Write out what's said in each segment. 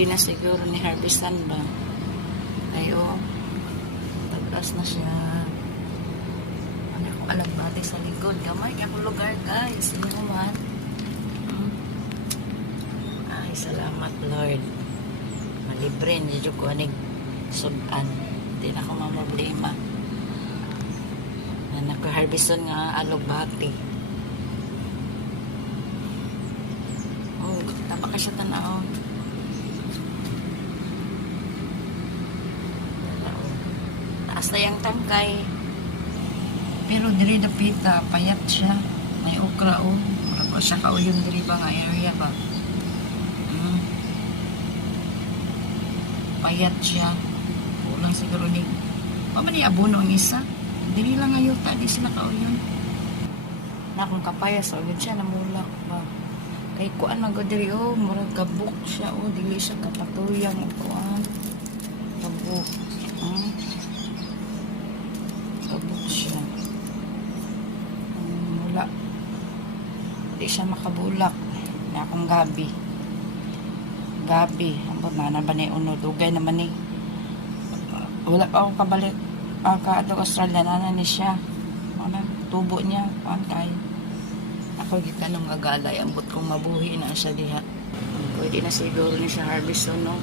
pwede na siguro ni harvestan ba. Ay, taglas na siya. Ano akong alagbati sa likod. Gamay akong lugar, guys. Hindi mo man. Ay, salamat, Lord. Malibre, hindi ko anig sudan. Hindi na ako mamroblema. Na nag-harvestan nga alagbati. Tama ka siya tanaw. Taas na yung tangkay. Pero diri dapita, payat siya. May okra Ako siya kauyon diri ba nga area ba? Payat siya. Kulang siguro ni. Pamani abono ang isa. Diri lang ayuta di sila kauyon. Na kung kapayas o yun siya namulak ba. Kay kuan man diri murag kabuk siya dili siya kapatuyang kuan. Kabuk. Kabuk siya. Wala. Di siya makabulak. Na akong gabi. Ambot na ba ni uno dugay naman ni. Wala ako kabalik. Kaadto Australia na ni siya. Ano tubo niya kuan kay. Ako gitanong gagalay ambot kong mabuhi na siya diha. Pwede na siguro ni siya harvest no.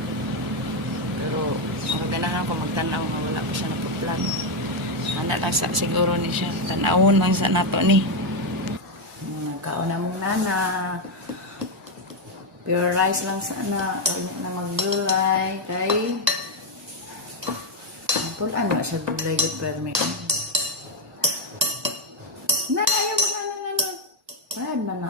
Pero maganahan ko magtanaw nga wala pa siya napuplan. Ana lang sa siguro ni siya. Tanawon lang sa nato ni. Nagkaon na mong nana. Pure rice lang sana. Huwag na maggulay. Kay pulaan na siya gulay good permit. Na, ayaw mag-ano. Bayad man na.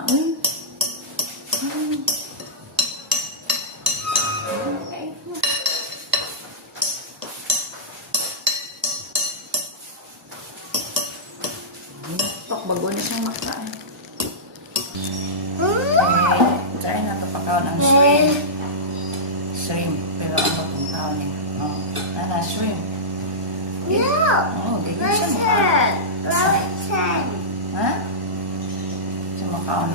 Tok, bago na siyang makain. Try na ito pagkaw ng shrimp. Pero ano itong tao niya? Nana, shrimp. Ganyan siya makaon. Ha? Siya makaon.